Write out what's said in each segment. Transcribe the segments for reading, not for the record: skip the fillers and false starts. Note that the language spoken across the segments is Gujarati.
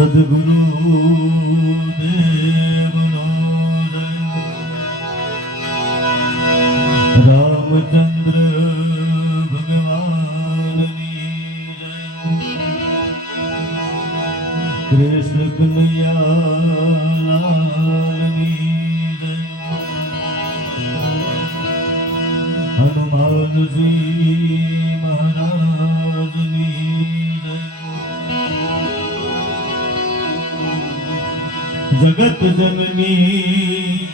સદગુરુ દેવનો જય, રામચંદ્ર ભગવાનની જય, કૃષ્ણ કનૈયાલાલની જય, હનુમાનજી મહારાજની જય, જગત જનની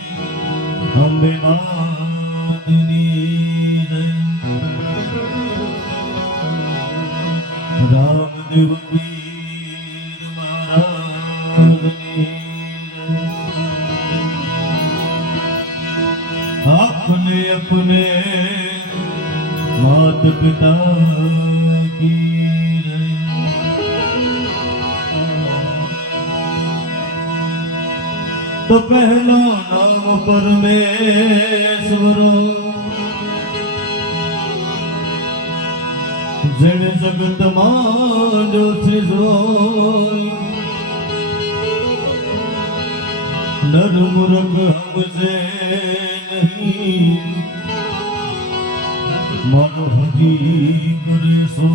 અંબે માતની જય, રામદેવ પીર મહારાજની જય, अपने अपने मात पिता की जय, तो पहला नाम परमेश्वर जन जगत मान नर मूर्ख हमसे नहीं मानो हरी करे सो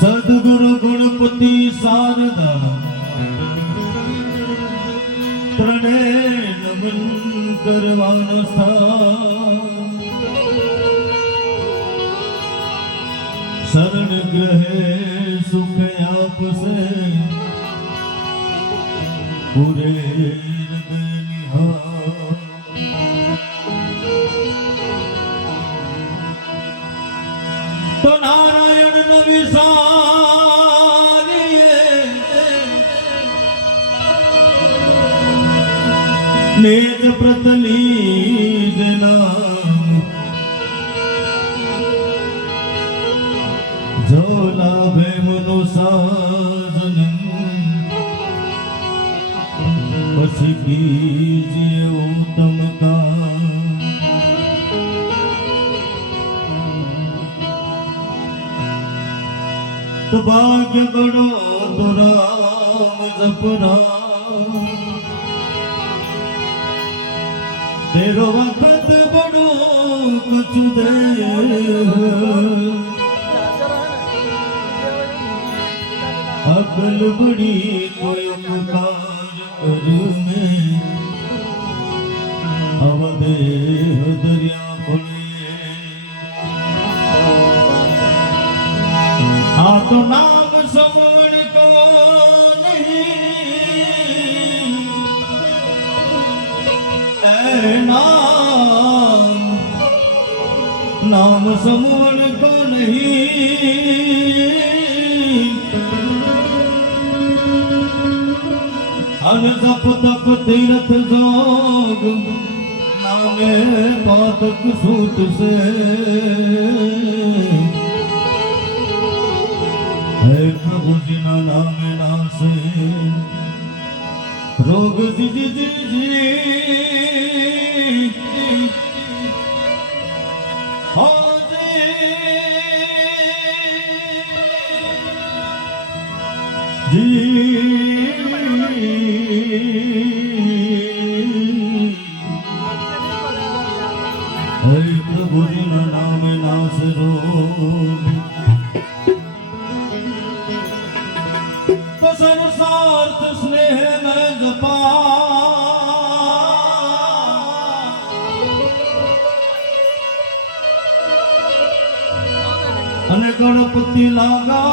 सदगुरु गणपति शारदा त्रणेय नमन करवानो स्थान शरण ग्रहे सुख आप से पूरे हृदय निहार तो नारायण नविसारिये नेज प्रतली जना जो लाभे मनो साजन पछी कीजिए उत्तम का तो भाग्य गणो तो राम जपरा तेरो वक्त बड़ो कुछ दे अकल बड़ी कोई उपकार कर में अवदेह दरिया पड़े आ तो नाम समण को नहीं ए नाम समण को नहीं हर जप तप तीर्थ जोग नामे पातक सूत से है प्रभु जिना नामे नासे रोग जी जी जी जी जी हरे प्रभु जी ना नाम नास रोग तो संसार्थ स्नेह में जपा अने गणपति लागा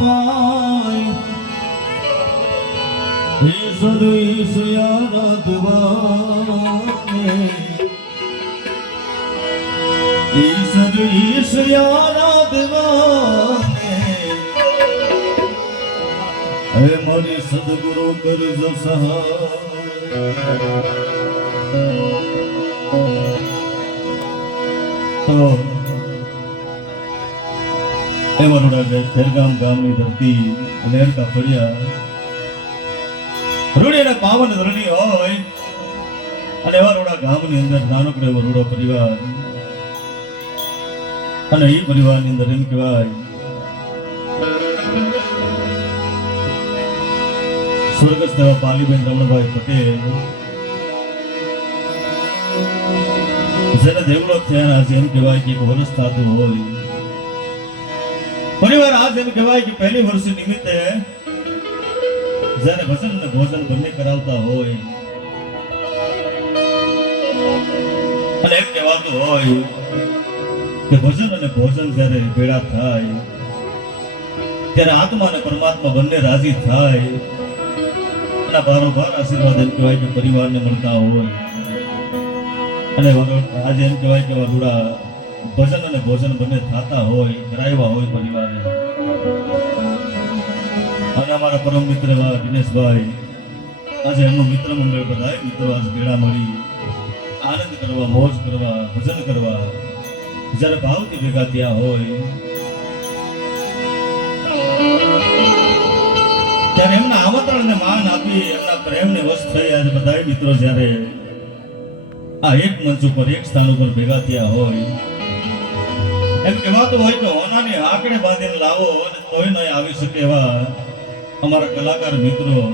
पाए ईश्वर ईश्वया राधवा ईश्वर સરીસ આરાધવાને હે મારી સદગુરુ કરજો સહાય તો એવા રોડા ખેરગામ ગામની ધરતી લેરકા ફળિયા રૂડીના પાવન ધરણી હોય અને એવા રોડા ગામની અંદર નાનકડો એવો રૂડો પરિવાર અને એ પરિવારની અંદર એમ કહેવાય સ્વર્ગસ્થ એવા પાલીબેન રમણભાઈ પટેલ જેને દેવલોક થયા આજે એમ કહેવાય કે એક વર્ષ થતું હોય પરિવાર આજ એમ કહેવાય કે પહેલી વર્ષ નિમિત્તે જ્યારે ભજન અને ભોજન બંને કરાવતા હોય અને એમ કહેવાતું હોય કે ભજન અને ભોજન જ્યારે ભેળા થાય ત્યારે આત્મા અને પરમાત્મા બંને રાજી થાય અને બારોબાર આશીર્વાદ એમ કહેવાય કે પરિવારને મળતા હોય અને આજે એમ કહેવાય કે રૂડા ભજન અને ભોજન બંને થતા હોય કરાવ્યા હોય પરિવારે અને અમારા પરમ મિત્ર એવા દિનેશભાઈ આજે એમનું મિત્ર મંડળ બધા મિત્રો આજે ભેળા મળી આનંદ કરવા મોજ કરવા ભજન કરવા જ્યારે ભાવથી ભેગા થયા હોય ત્યારે એમના આમંત્રણને માન આપી એમના પ્રેમને વશ થઈ આજે બધા મિત્રો જ્યારે આ એક મંચ ઉપર એક સ્થાન ઉપર ભેગા થયા હોય એમ કહેવાતું હોય કે હોનાની આંકડે બાંધીને લાવો અને કોઈ નહીં આવી શકે એવા અમારા કલાકાર મિત્રો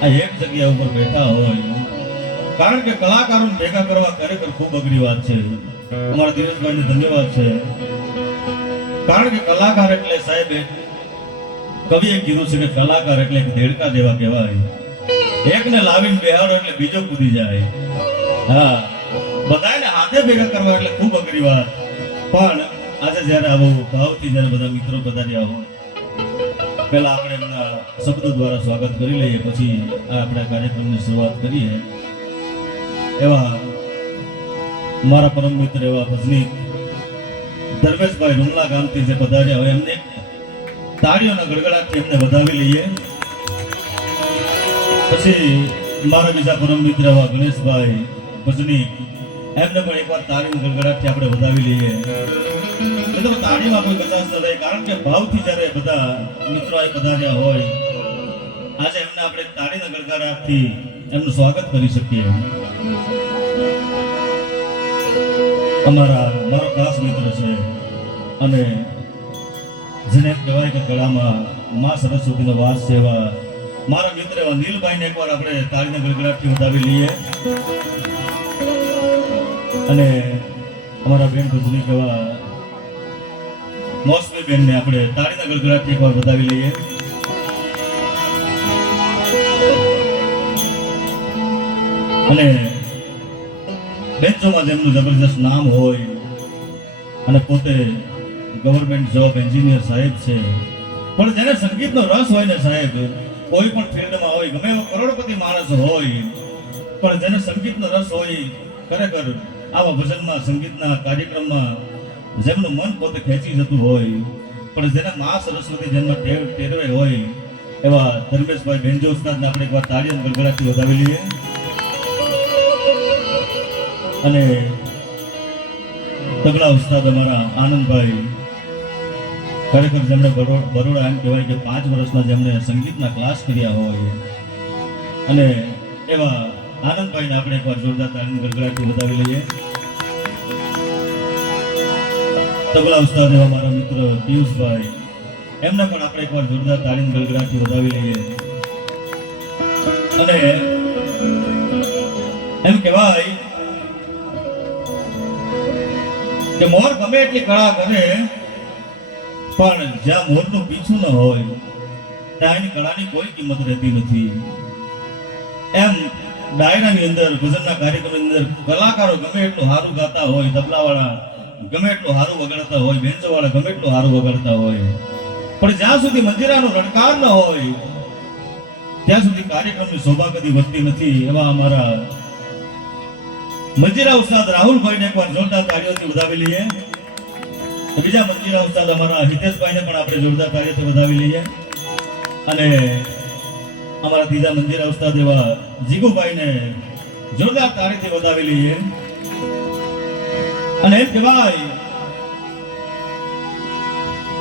આ એક જગ્યા ઉપર બેઠા હોય કારણ કે કલાકારોને ભેગા કરવા ખરેખર ખૂબ અઘરી વાત છે અમારા દિનેશભાઈને ધન્યવાદ છે કારણ કે કલાકાર એટલે સાહેબ કવિએ કીધું છે કે કલાકાર એટલે એક દેડકા જેવા કહેવાય એકને લાવીને બેહાડો એટલે બીજો કૂદી જાય હા બધાને હાથે ભેગા કરવા એટલે ખૂબ અઘરી વાત પણ આજે જ્યારે આવું ભાવથી જ્યારે બધા મિત્રો પધાર્યા હોય પહેલા આપણે એમના શબ્દો દ્વારા સ્વાગત કરી લઈએ પછી આપણા કાર્યક્રમની શરૂઆત કરીએ એવા મારા પરમ મિત્ર એવા ભજની ધર્મેશભાઈ રૂમલા ગામથી જે પધાર્યા હોય એમને તાળીઓના ગડગડાટથી એમને વધાવી લઈએ પછી મારા બીજા પરમ મિત્ર એવા ગણેશભાઈ ભજની એમને પણ એકવાર તાળીના ગડગડાટથી આપણે વધાવી લઈએ એ તો તાળીમાં કોઈ કચાશ ન રહે કારણ કે ભાવથી જ્યારે બધા મિત્રો અહીં પધાર્યા હોય આજે એમને આપણે તાળીના ગડગડાટથી એમનું સ્વાગત કરી શકીએ મારો ખાસ મિત્ર છે અને જેને કહેવાય કે કળામાં મા સરસ્વતીનો વાસ છે એવા મારા મિત્ર એવા નીલભાઈને એકવાર આપણે તાળીના ગડગડાટથી વધાવી લઈએ અને અમારા બેન ભજની કહેવા મોસમી બેનને આપણે તાળીના ગડગડાટથી એકવાર વધાવી લઈએ અને બેન્ચોમાં જેમનું જબરજસ્ત નામ હોય અને પોતે ગવર્મેન્ટ જોબ એન્જિનિયર સાહેબ છે પણ જેને સંગીતનો રસ હોય ને સાહેબ કોઈ પણ ફિલ્ડમાં હોય ગમે એવો કરોડપતિ માણસ હોય પણ જેને સંગીતનો રસ હોય ખરેખર આવા ભજનમાં સંગીતના કાર્યક્રમમાં જેમનું મન પોતે ખેંચી જતું હોય પણ જેને મા સરસ્વતી જન્મ ટેરવે હોય એવા ધર્મેશભાઈ બેનજો ઉસ્તાદને આપણે એકવાર તાળીઓના ગડગડાટથી વધાવી લઈએ અને તગડા ઉસ્તાદ અમારા આનંદભાઈ ખરેખર જેમણે બરોડા એમ કહેવાય કે 5 વર્ષના જેમણે સંગીતના ક્લાસ કર્યા હોય અને એવા આનંદભાઈને આપણે એકવાર જોરદાર તાળીના ગડગડાટથી વધાવી લઈએ તબલા ઉસ્તાદ એવા મારા મિત્ર પિયુષભાઈ એમને પણ આપણે એકવાર જોરદાર તાળીના ગડગડાટથી વધાવી લઈએ અને એમ કહેવાય કે મોર ગમે એટલી કળા કરે પણ જ્યાં મોરનું પીછું ન હોય ત્યાં એની કળાની કોઈ કિંમત રહેતી નથી એમ ડાયરાની અંદર ભજનના કાર્યક્રમની અંદર કલાકારો ગમે એટલું સારું ગાતા હોય તબલાવાળા ગમે એટલું સારું વગાડતા હોય બેન્ચોવાળા ગમે એટલું સારું વગાડતા હોય પણ જ્યાં સુધી મંજીરાનો રણકાર ન હોય ત્યાં સુધી કાર્યક્રમની શોભા કદી વધતી નથી એવા અમારા મંજીરા ઉસ્તાદ રાહુલભાઈને એકવાર જોરદાર તાળીઓથી વધાવી લઈએ. બીજા મંજીરા ઉસ્તાદ અમારા હિતેશભાઈને પણ આપણે જોરદાર તાળીઓથી વધાવી લઈએ. અને અમારા ત્રીજા મંજીરા ઉસ્તાદ એવા જીગુભાઈને જોરદાર તાળીથી વધાવી લઈએ. અને એમ કહેવાય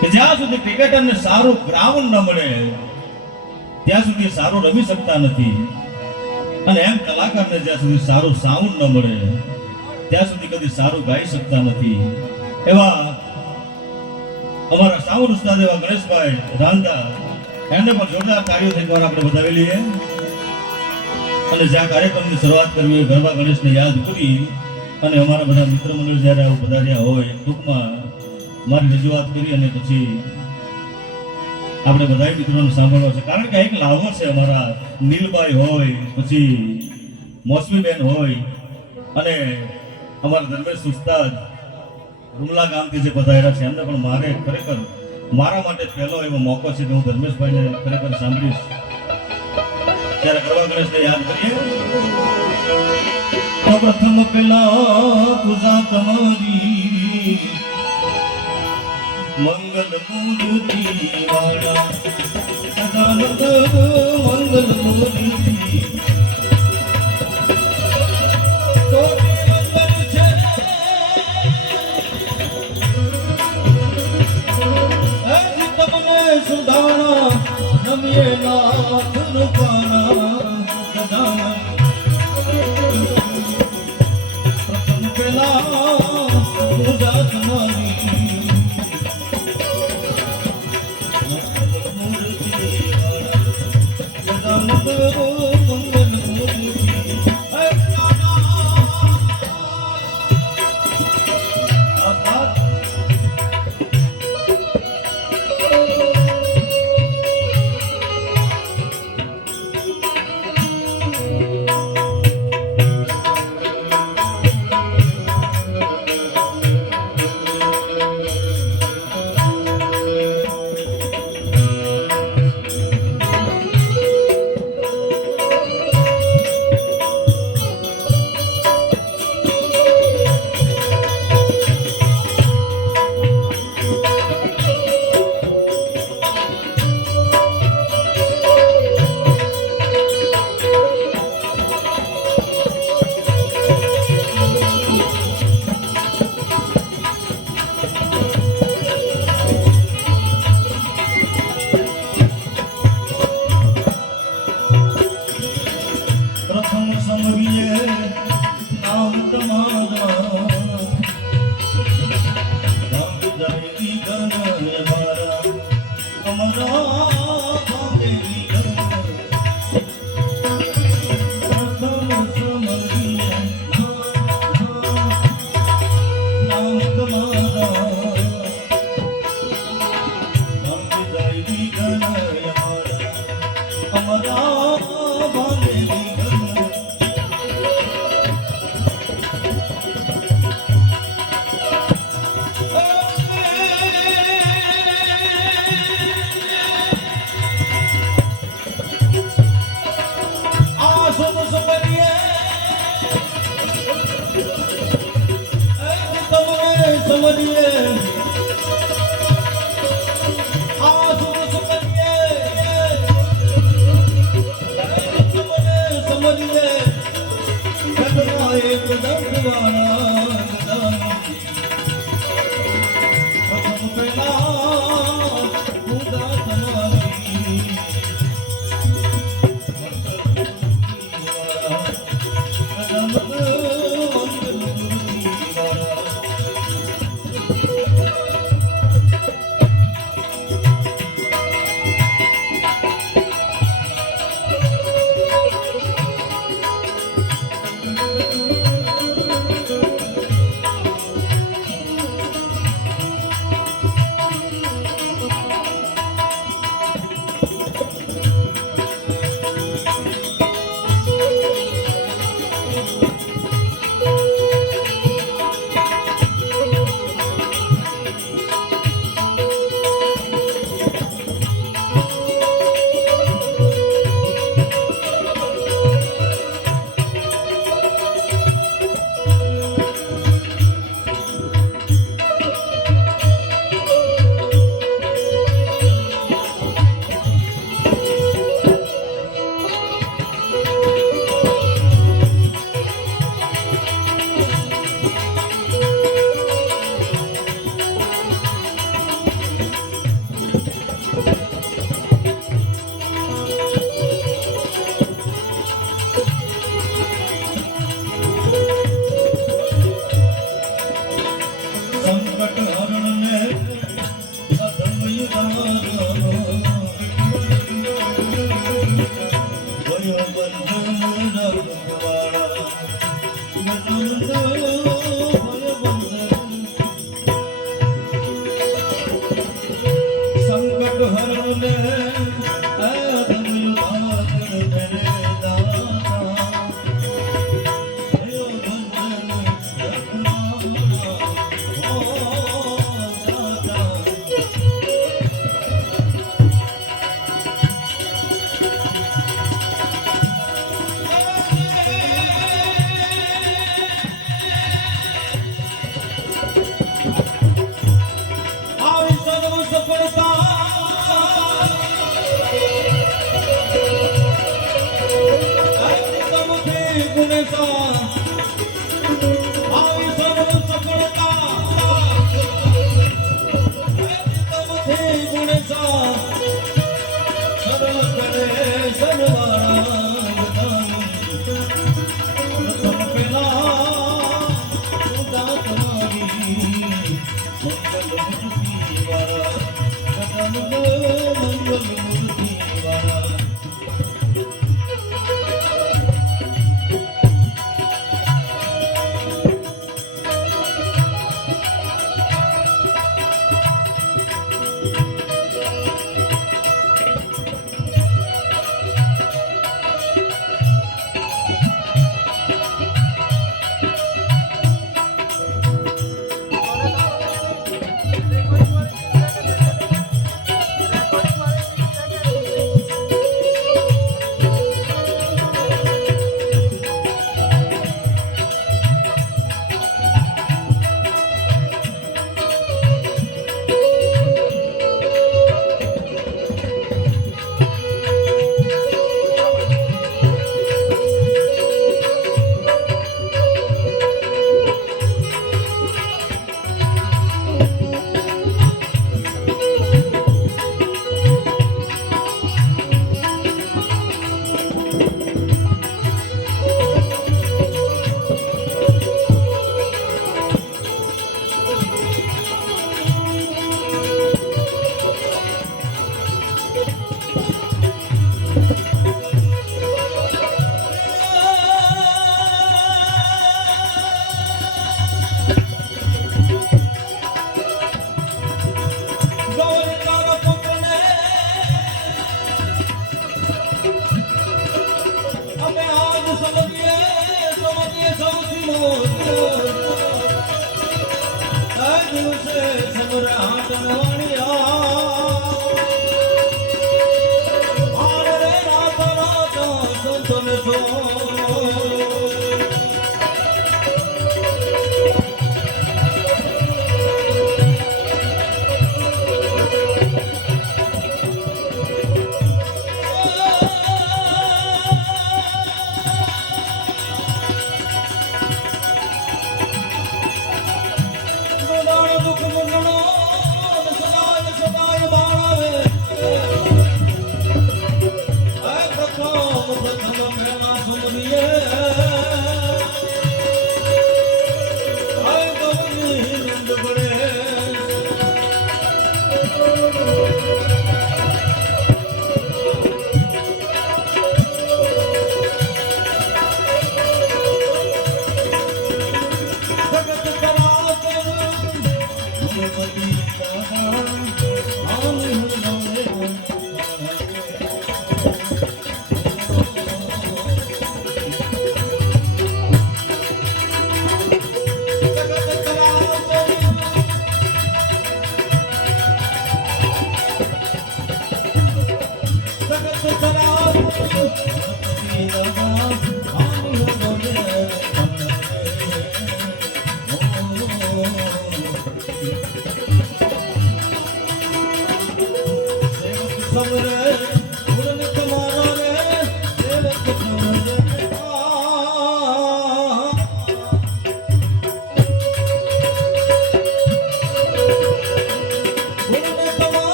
કે જ્યાં સુધી ક્રિકેટરને સારું ગ્રાઉન્ડ ન મળે ત્યાં સુધી સારું રમી શકતા નથી. અને એમ કલાકારને જ્યાં સુધી સારું સાઉન્ડ ન મળે ત્યાં સુધી કદી સારું ગાઈ શકતા નથી. એવા અમારા સાઉન્ડ ઉસ્તાદ એવા ગણેશભાઈ રાંધા, એમને પણ જોરદાર તાળીઓથી એકવાર આપણે વધાવી લઈએ. અને જ્યાં કાર્યક્રમની શરૂઆત કરવી હોય ગરબા ગણેશને યાદ કરી અને અમારા બધા મિત્ર મંડળ જ્યારે આવું પધાર્યા હોય, ટૂંકમાં મારી રજૂઆત કરી અને પછી આપણે બધા મિત્રોને સાંભળવા છે. કારણ કે એક લાવો છે, અમારા નીલભાઈ હોય, પછી મોસમીબેન હોય અને અમારા ધર્મેશ ઉસ્તાદ રૂમલા ગામથી જે પધાર્યા છે, એમને પણ મારે ખરેખર મારા માટે પહેલો એવો મોકો છે કે હું ધર્મેશભાઈને ખરેખર સાંભળીશ ત્યારે ગરબા ગણેશને યાદ કરીએ. તો પ્રથમ પેલા પૂજા તમારી મંગલ મૂર્તિ વાળા સદાનંદ મંગલ મૂર્તિ તો મંગલ છે આજ તમને સુધાણા નમીએ નાથ રૂપાના સદાનંદ પ્રથમ પેલા પૂજા તમારી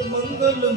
મંગલ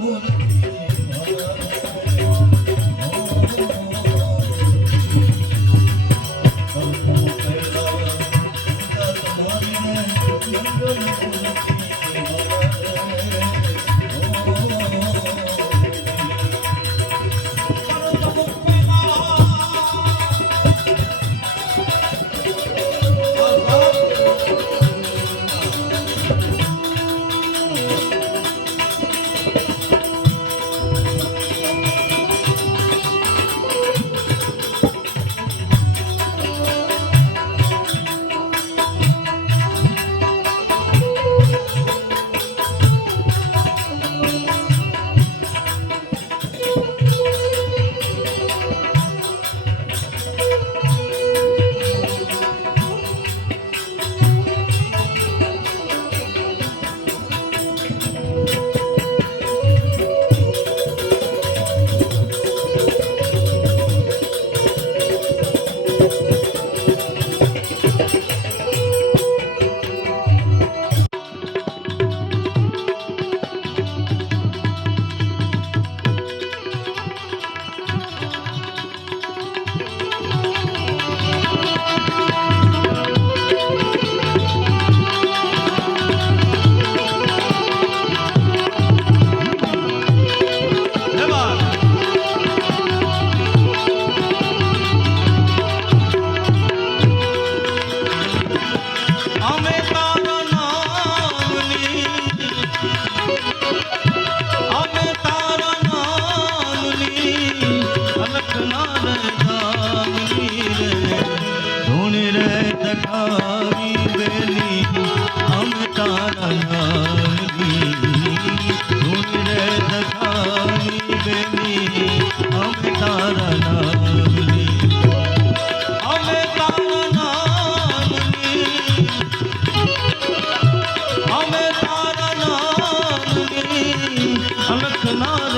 મારો